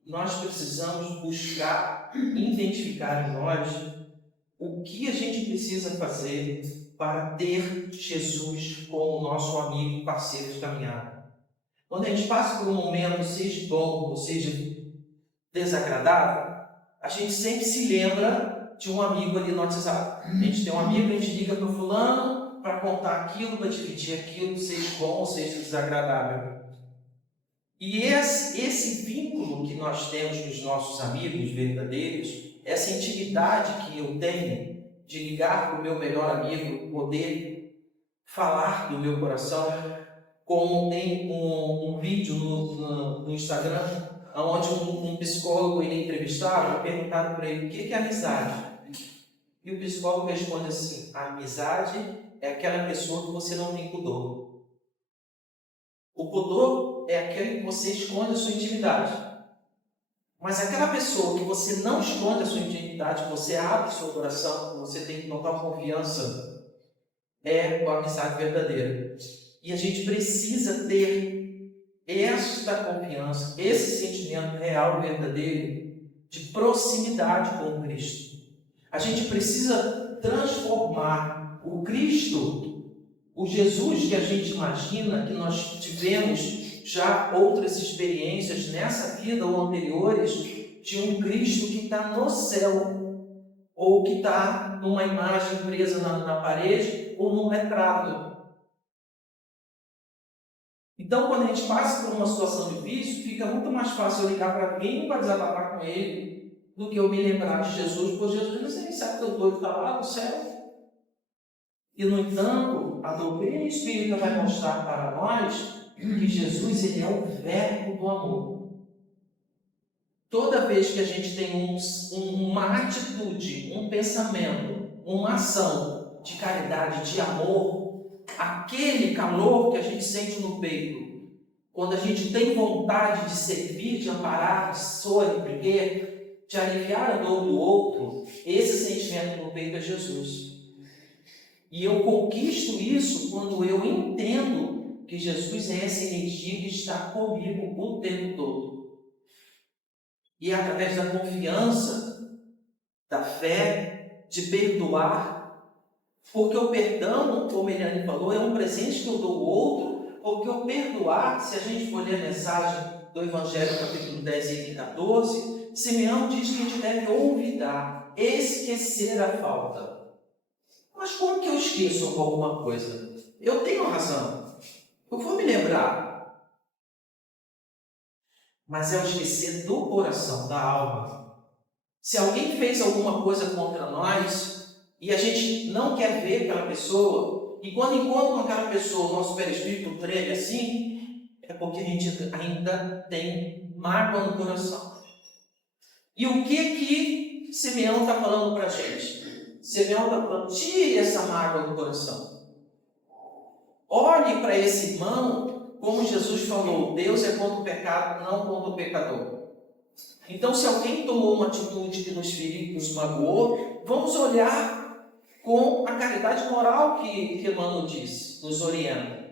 nós precisamos buscar, identificar em nós o que a gente precisa fazer para ter Jesus como nosso amigo e parceiro de caminhada. Quando a gente passa por um momento, seja bom ou seja desagradável, a gente sempre se lembra de um amigo ali no WhatsApp. A gente tem um amigo, a gente liga para o fulano para contar aquilo, para dividir aquilo, seja bom ou seja desagradável. E esse vínculo que nós temos com os nossos amigos verdadeiros, essa intimidade que eu tenho de ligar para o meu melhor amigo, poder falar do meu coração, como tem um vídeo no Instagram, onde um psicólogo ele entrevistava, perguntaram para ele o que é amizade. E o psicólogo responde assim: a amizade é aquela pessoa que você não tem pudor. O pudor é aquele que você esconde a sua intimidade. Mas aquela pessoa que você não esconde a sua intimidade, que você abre o seu coração, que você tem total confiança, é a amizade verdadeira. E a gente precisa ter esta confiança, esse sentimento real e verdadeiro de proximidade com o Cristo. A gente precisa transformar o Cristo, o Jesus que a gente imagina, que nós tivemos já outras experiências nessa vida ou anteriores, de um Cristo que está no céu, ou que está numa imagem presa na parede, ou num retrato. Então, quando a gente passa por uma situação difícil, fica muito mais fácil eu ligar para alguém para desabafar com ele, do que eu me lembrar de Jesus, pois Jesus, você sabe que eu estou está lá no céu. E, no entanto, a doutrina espírita vai mostrar para nós que Jesus ele é o verbo do amor. Toda vez que a gente tem uma atitude, um pensamento, uma ação de caridade, de amor, aquele calor que a gente sente no peito, quando a gente tem vontade de servir, de amparar, de sorrir, de aliviar a dor do outro, esse sentimento no peito é Jesus. E eu conquisto isso quando eu entendo que Jesus é essa energia que está comigo o tempo todo. E é através da confiança, da fé, de perdoar, porque o perdão, como a Eliane falou, é um presente que eu dou ao outro, porque o perdoar, se a gente for ler a mensagem do Evangelho, capítulo 10 e 14, Simeão diz que a gente deve ouvir olvidar, esquecer a falta. Mas como que eu esqueço alguma coisa? Eu tenho razão. Eu vou me lembrar. Mas é o esquecer do coração, da alma. Se alguém fez alguma coisa contra nós e a gente não quer ver aquela pessoa, e quando encontra com aquela pessoa, o nosso perispírito treme assim, é porque a gente ainda tem mágoa no coração. E o que Simeão está falando para a gente? Simeão está falando, tire essa mágoa do coração. Olhe para esse irmão, como Jesus falou, Deus é contra o pecado, não contra o pecador. Então, se alguém tomou uma atitude que nos feriu, que nos magoou, vamos olhar com a caridade moral que Emmanuel diz, nos orienta.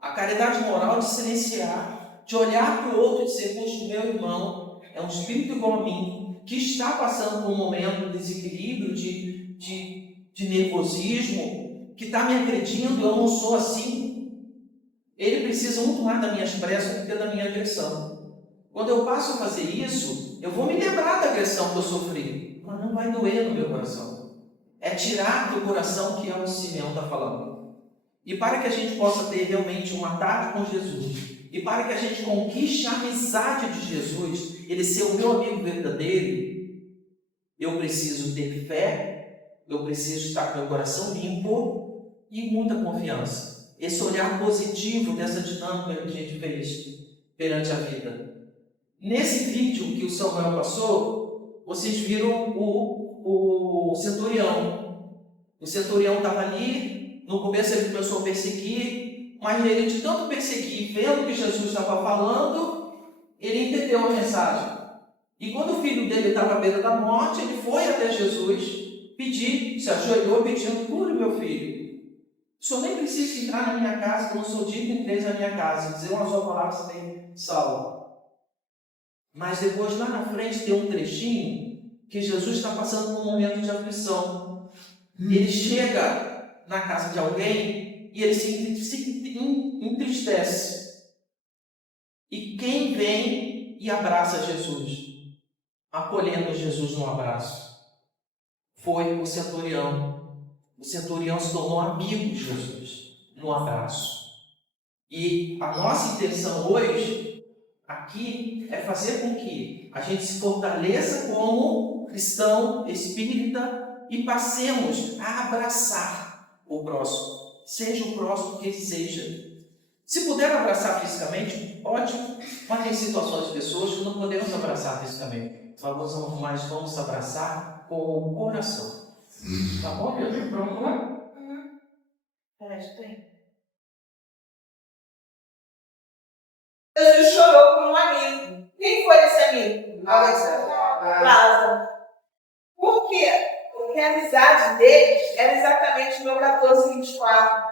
A caridade moral de silenciar, de olhar para o outro e dizer, poxa, meu irmão é um espírito igual a mim, que está passando por um momento de desequilíbrio, de nervosismo, que está me agredindo, eu não sou assim. Ele precisa muito mais das minhas preces do que da minha agressão. Quando eu passo a fazer isso, eu vou me lembrar da agressão que eu sofri, mas não vai doer no meu coração. É tirar do coração que é o que Simeão está falando. E para que a gente possa ter realmente uma tarde com Jesus, e para que a gente conquiste a amizade de Jesus, ele ser o meu amigo verdadeiro, eu preciso ter fé, eu preciso estar com o meu coração limpo e muita confiança. Esse olhar positivo dessa dinâmica que a gente fez perante a vida. Nesse vídeo que o Samuel passou, vocês viram o centurião. O centurião estava ali, no começo ele começou a perseguir, mas ele de tanto perseguir, vendo o que Jesus estava falando, ele entendeu a mensagem. E quando o filho dele estava à beira da morte, ele foi até Jesus, pedir, se ajoelhou pedindo, cure meu filho. O senhor nem precisa entrar na minha casa, que eu não sou digno de entrar na minha casa, dizer uma só palavra, você tem salvo. Mas depois, lá na frente, tem um trechinho que Jesus está passando por um momento de aflição. Ele chega na casa de alguém e ele se entristece. E quem vem e abraça Jesus, acolhendo Jesus no abraço, foi o centurião. O centurião se tornou amigo de Jesus no abraço. E a nossa intenção hoje aqui é fazer com que a gente se fortaleça como cristão espírita e passemos a abraçar o próximo, seja o próximo que ele seja. Se puder abraçar fisicamente, ótimo, mas tem situações de pessoas que não podemos abraçar fisicamente. Mas vamos abraçar com o coração. Tá bom, Pedro? Pronto, né? Tem. Jesus chorou por um amigo. Quem foi esse amigo? Lázaro. Por quê? Porque a amizade deles era exatamente no 14:24.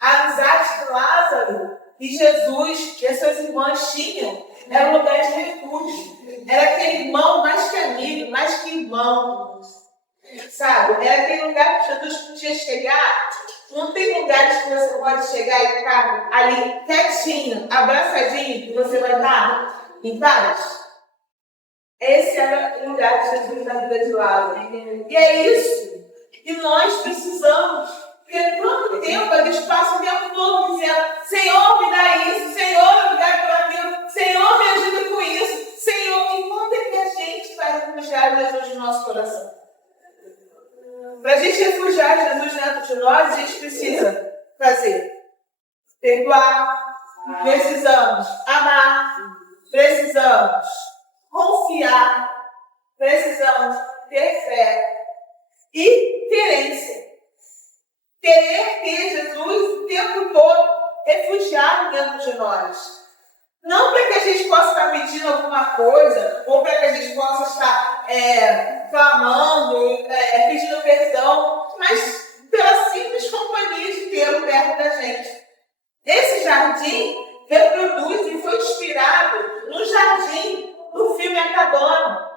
A amizade que Lázaro e Jesus e as suas irmãs tinham era um lugar de refúgio. Era aquele irmão mais que amigo, mais que irmão. Sabe? Era aquele lugar que Jesus podia chegar. Não tem lugares que você pode chegar e ficar ali quietinho, abraçadinho, que você vai estar em paz. Esse era o lugar de Jesus na vida de Lázaro. E é isso que nós precisamos. Porque quanto tempo a gente passa o tempo todo dizendo: Senhor, me dá isso, Senhor, me dá aquilo, Senhor, me ajuda com isso, Senhor. E quando é que a gente vai refugiar Jesus no nosso coração? Para a gente refugiar Jesus dentro de nós, a gente precisa fazer perdoar, precisamos amar, precisamos confiar, precisamos ter fé e querência. Querer ter Jesus o tempo todo refugiado dentro de nós. Não para que a gente possa estar pedindo alguma coisa, ou para que a gente possa estar clamando, pedindo perdão, mas pela simples companhia de tê-lo perto da gente. Esse jardim reproduz e foi inspirado no jardim do filme A Cabana.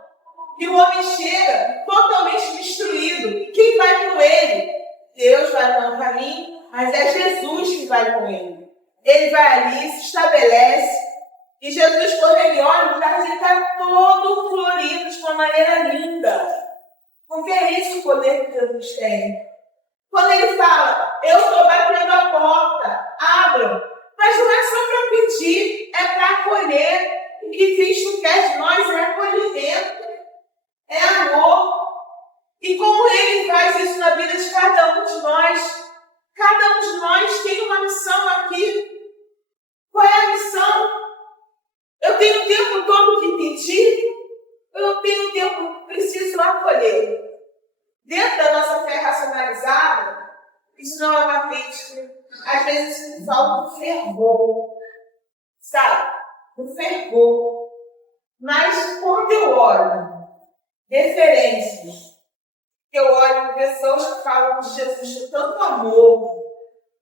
E o homem chega totalmente destruído. Quem vai com ele? Deus vai no caminho, mas é Jesus que vai com ele. Ele vai ali, se estabelece. E Jesus, quando ele olha, o jardim está todo florido de uma maneira linda. Porque é esse o poder que Jesus tem. Quando ele fala, eu estou batendo a porta, abram. Mas não é só para pedir, é para acolher. O que Cristo quer de nós é acolhimento, é amor. E como ele faz isso na vida de cada um de nós tem uma missão aqui. Qual é a missão? Eu tenho o tempo todo que pedir, eu tenho o tempo, preciso acolher. Dentro da nossa fé racionalizada, isso não é uma crítica. Às vezes falta um fervor, sabe? Um fervor. Mas quando eu olho referências, eu olho pessoas que falam de Jesus com tanto amor,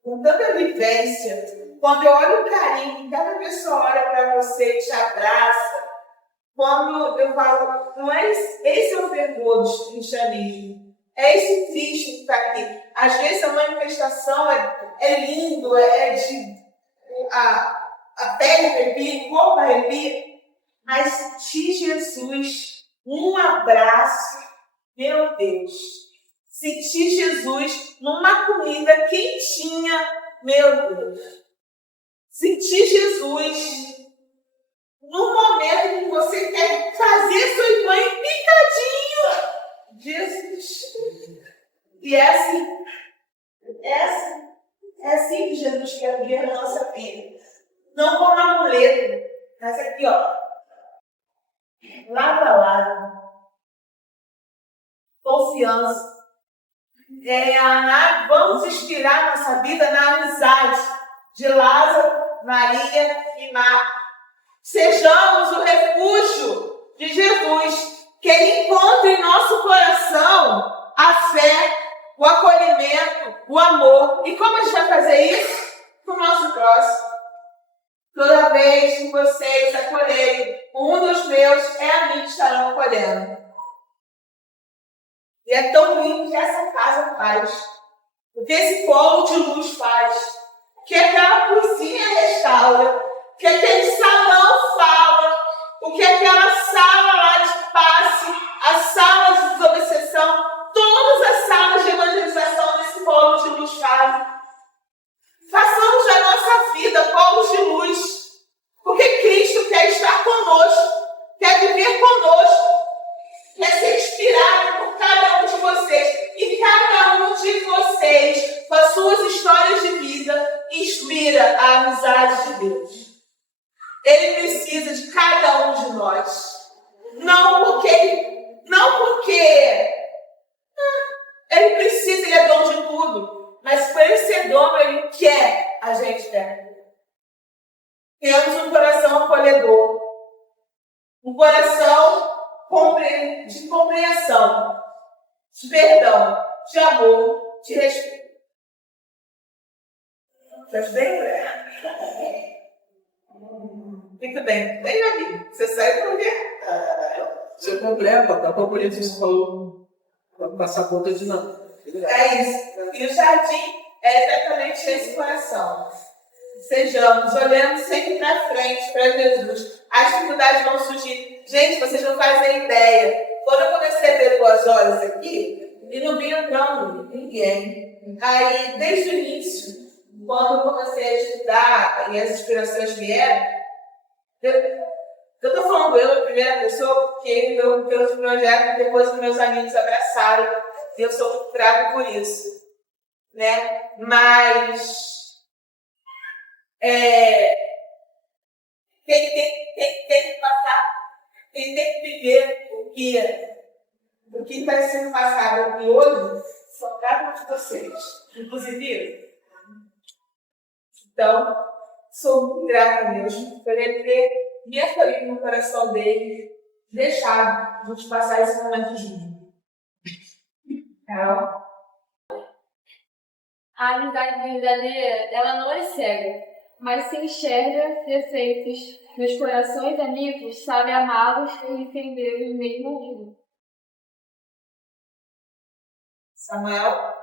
com tanta vivência, quando eu olho o carinho que cada pessoa olha para você e te abraça, quando eu falo, não é esse é o fervor do cristianismo, é esse Cristo que está aqui. Às vezes a manifestação é lindo, a pele arrepia, o corpo arrepia, mas de Jesus, um abraço, meu Deus, sentir Jesus numa comida quentinha, meu Deus, sentir Jesus no momento em que você quer fazer sua irmã picadinho, Jesus. E é assim que Jesus quer viver na nossa vida. Não como amuleto, mas aqui, ó, lado a lado. Confiança. Vamos inspirar nossa vida na amizade de Lázaro, Maria e Marta. Sejamos o refúgio de Jesus, que Ele encontre em nosso coração a fé, o acolhimento, o amor. E como a gente vai fazer isso? Com o nosso próximo. Toda vez que vocês acolherem um dos meus, é a mim que estarão acolhendo. E é tão lindo que essa casa faz. O que esse polo de luz faz. O que aquela cozinha restaura. O que aquele salão fala. O que aquela sala lá de passe. A sala de desobsessão. Todas as salas de evangelização desse polo de luz fazem. Façamos da nossa vida polos de luz. Porque Cristo quer estar conosco. Quer viver conosco. Quer ser inspirado por cada um de vocês. E cada um de vocês, com as suas histórias de vida, inspira a amizade de Deus. Ele precisa de cada um de nós. Não porque ele precisa, ele é dono de tudo. Mas por ele ser dono, ele quer a gente perto. Temos um coração acolhedor. Um coração de compreensão, de perdão, de amor, de respeito. Estás bem, mulher? Muito bem. Bem, amigo. Você sai por quê? Seu completo, a por isso você falou para passar conta de não. É isso. E o jardim é exatamente esse coração. Sejamos, olhando sempre para frente, para Jesus. As dificuldades vão surgir. Gente, vocês não fazem ideia. Quando eu comecei a ver duas horas aqui, e não vinha entrando ninguém. Aí, desde o início, quando eu comecei a estudar e as inspirações vieram, eu estou falando eu em primeira pessoa, porque eu fiz o projeto depois os meus amigos abraçaram. E eu sou muito grata por isso. Né? Mas tem que passar, tem que viver o que está sendo passado aqui hoje são cada um de vocês, inclusive eu. Então, sou muito grata a Deus por ele ter me acolhido no coração dele, deixado de passar esse momento junto. Carol? A amizade verdadeira, ela não é cega, mas se enxerga defeitos. Meus corações amigos sabem amá-los e entendê-los mesmo ouvindo. Samuel?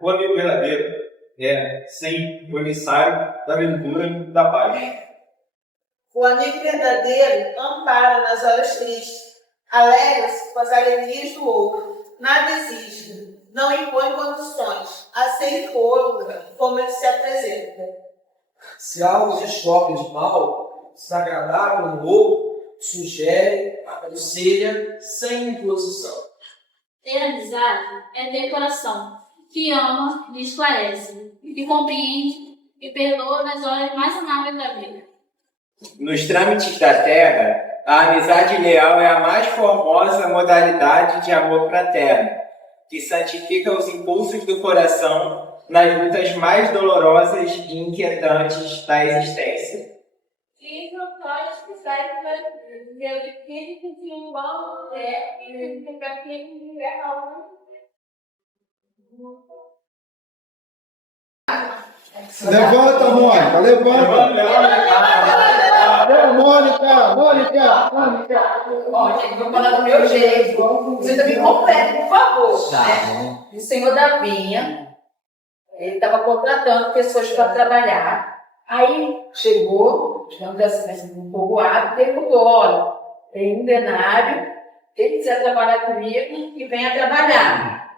O amigo verdadeiro é sempre o emissário da aventura e da paz. O amigo verdadeiro ampara nas horas tristes, alegra-se com as alegrias do outro, nada exige, não impõe condições, aceita o outro como ele se apresenta. Se algo descobre de mal, desagradável no outro, sugere, aconselha, sem imposição. Ter amizade é ter coração, que ama e esclarece, que compreende e perdoa nas horas mais amáveis da vida. Nos trâmites da terra, a amizade leal é a mais formosa modalidade de amor fraterno, que santifica os impulsos do coração nas lutas mais dolorosas e inquietantes da existência. Livro Código Sério meu espírito de um bom e para quem viver algo. Levanta, Mônica, levanta. Mônica. Ó, gente, vou falar do meu jeito. Você também completa, por favor. Né? O senhor da vinha, ele estava contratando pessoas para trabalhar. Aí chegou, digamos assim, um povoado, perguntou: olha, tem um denário, quem quiser trabalhar comigo e venha trabalhar.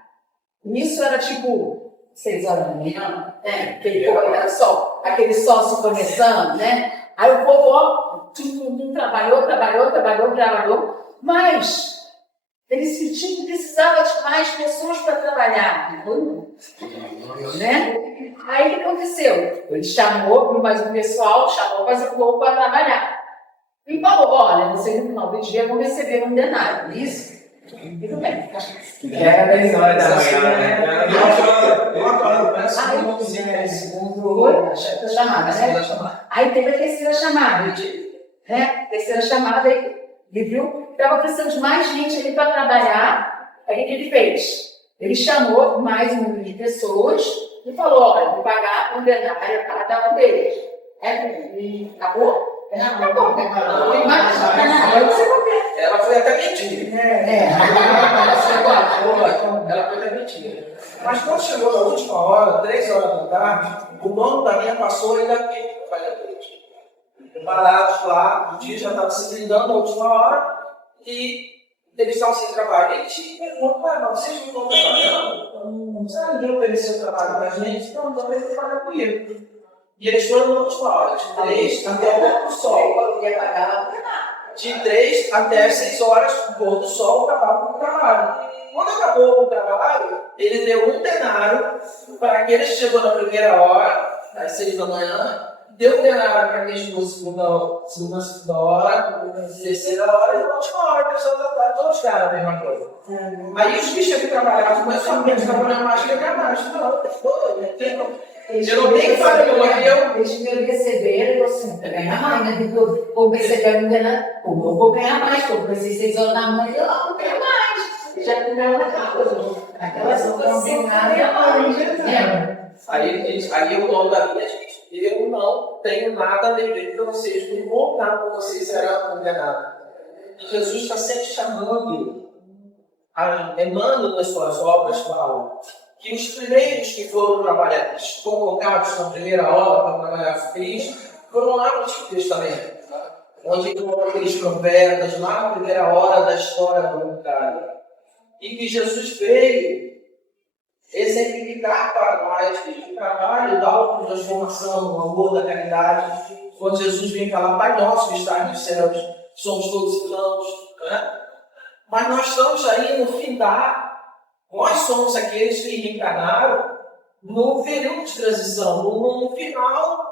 Nisso era tipo 6 horas da manhã, né? Era só aquele sol se começando, né? Aí o povo, ó, todo mundo trabalhou, mas ele sentiu que precisava de mais pessoas para trabalhar, né? Aí o que aconteceu? Ele chamou mais um pessoal, chamou mais um povo para trabalhar. E falou: olha, vocês no final do dia vão receber um denário, isso? Tudo bem. Era 10 horas da manhã, né? Segunda chamada, né? Aí teve a terceira chamada, né? Terceira chamada, ele viu que estava precisando de mais gente ali para trabalhar. Aí o que ele fez? Ele chamou mais um número de pessoas e falou: olha, vou pagar um denário para cada um deles. Acabou? Acabou. Tem mais? Ela foi até mentira. Ela foi até mentira. Mas quando chegou na última hora, 3 horas da tarde, o dono da linha passou ainda aqui, parados lá, o dia já estava se brindando na última hora e eles estavam sem trabalho. Ele te perguntou: mas vocês não estão trabalhando? Você ninguém ofereceu trabalho para a gente? Não, então ele trabalha comigo. E eles foram na última hora, de 3 até o pôr do sol. De 3 até as 6 horas, o pôr do sol acabava com o trabalho. Quando acabou o trabalho, ele deu um denário para aqueles que chegou na primeira hora, às 6 da manhã, deu um denário para aqueles que chegou na segunda hora, terceira hora e na última hora, pessoas da tarde, todos ficaram a mesma coisa. Aí os bichos que trabalhavam, mas só porque eles trabalham mais que ganhar mais. Não, eu não tenho que fazer o meu. Eles me receberam e eu assim, para ganhar mais, né? Porque eu receber um denário, eu vou ganhar mais, porque eu preciso 6 horas da manhã, eu vou ganhar mais. Já comeu aquela situação mais. Aí o dono da minha disse: eu não tenho nada a dever para vocês, não vou dar para vocês serão condenados. Jesus está sempre chamando, Emmanuel nas suas obras fala que os primeiros que foram trabalhar, convocados na primeira hora para trabalhar feliz, foram lá no Antigo Testamento, onde foram aqueles profetas, lá na primeira hora da história comunitária. E que Jesus veio exemplificar para nós o trabalho da autotransformação, o amor da caridade. Quando Jesus vem falar: Pai nosso que estás nos céus, somos todos irmãos, né? Mas nós estamos aí no fim nós somos aqueles que reencarnaram no período de transição, no final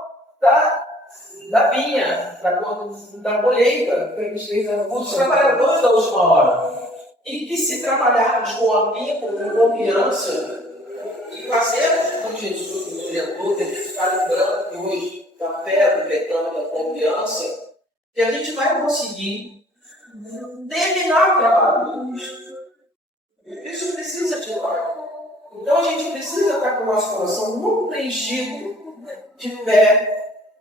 da vinha, da colheita, os trabalhadores da última hora. E que se trabalharmos com a vinha, com confiança, e fazermos como Jesus nos orientou, ter ficado branco hoje da fé, do perdão, da confiança, que a gente vai conseguir terminar o trabalho. Isso precisa de nós. Então a gente precisa estar com o nosso coração muito preenchido de fé,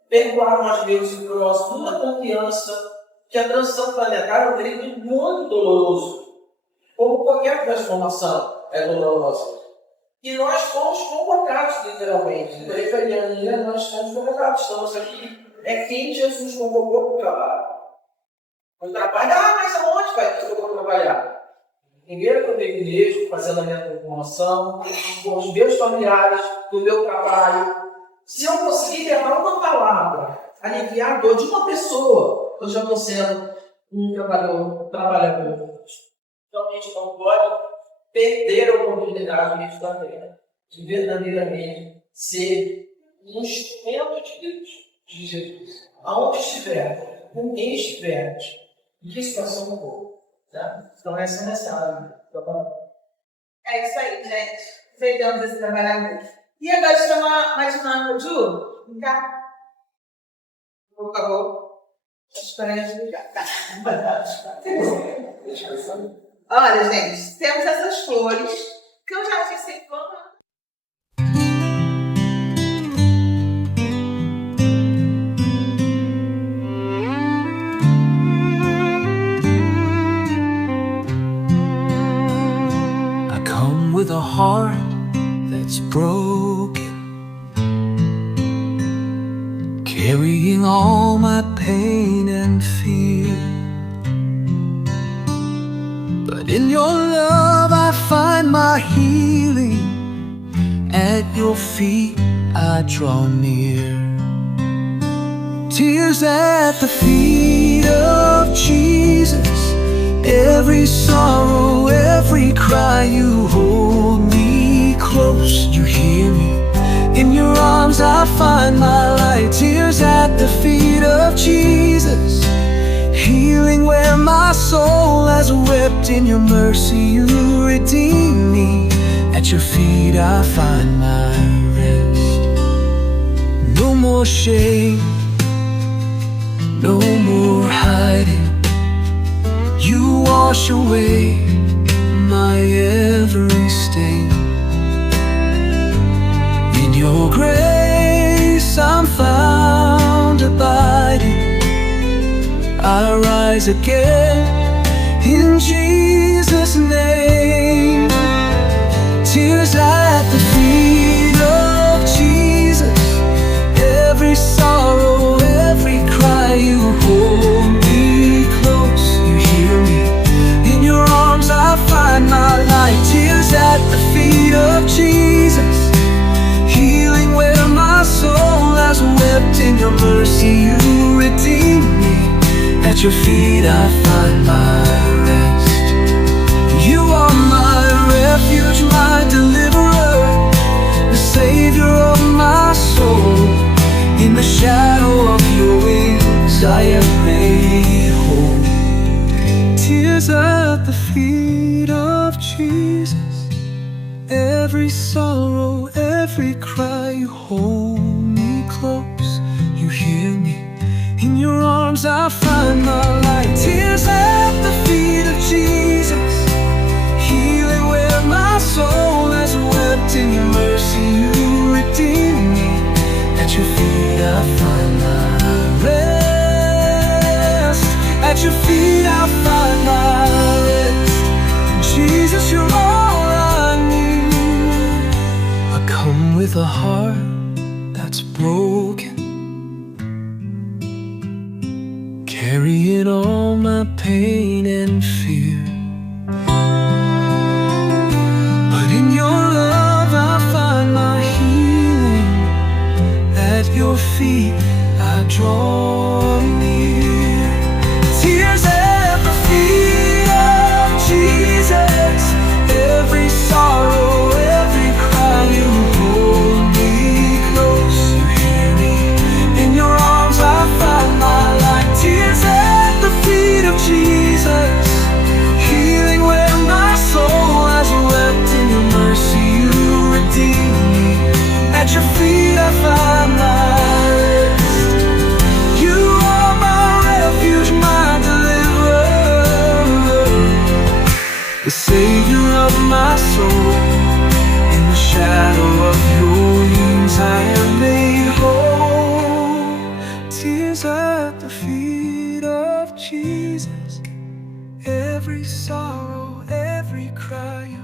perdoar nós mesmos o próximo, muita confiança, que a transição planetária é um período muito doloroso. como qualquer transformação é dolorosa. E nós fomos convocados, literalmente. Referindo, nós fomos convocados, estamos aqui. É quem Jesus convocou para o trabalho. O trabalho, mas aonde vai que eu vou trabalhar? Primeiro que eu tenho igreja, fazendo a minha formação, com os meus familiares, do meu trabalho. Se eu conseguir levar uma palavra, aliviar a dor de uma pessoa, eu já estou sendo um trabalhador. Então a gente não pode perder a oportunidade de estar de verdadeiramente ser um instrumento de Deus, de Jesus. Aonde estiver, com quem estiver, em que situação for. Tá? Então essa é a mensagem. É isso aí, gente. Pegamos esse trabalhador. E agora chama uma dinâmica, Ju? Vem cá. Por favor. Esperando ligar. Tá. Olha, gente, temos essas flores que eu já disse como. With a heart that's broken, carrying all my pain and fear. But in your love I find my healing. At your feet I draw near. Tears at the feet of Jesus. Every sorrow, every cry, you hold me close, you hear me. In your arms I find my light. Tears at the feet of Jesus, healing where my soul has wept. In your mercy you redeem me. At your feet I find my rest. No more shame, no more hiding. You wash away my every stain. In your grace I'm found abiding. I rise again in Jesus' name. Tears at the feet of Jesus. Every sorrow, every cry, you hold me close. In your arms I find my light. Tears at the feet of Jesus, healing where my soul has wept. In your mercy you redeem me. At your feet I find my rest. You are my refuge, my deliverer, the savior of my soul. In the shadow of your wings I am made whole. Tears at the feet of Jesus. Every sorrow, every cry, you hold me close, you hear me. In your arms I find my light. Tears at the feet of Jesus, healing where my soul has wept. In your mercy you redeem me. At your feet I find my rest. At your feet I find my rest. Jesus, you're all I need. I come with a heart that's broken, carrying all my pain and fear. But in your love I find my healing. At your feet I draw near. Tears at the feet of Jesus. Every sorrow, every cry, you hold me close, you hear me. In your arms I find my light. Tears at the feet of Jesus, healing where my soul has wept. In your mercy you redeem me. At your feet I find my rest. You are my refuge, my deliverer, the savior of my soul. In the shadow of your wings I am made whole. Tears at the feet of Jesus. Every sorrow, every every cry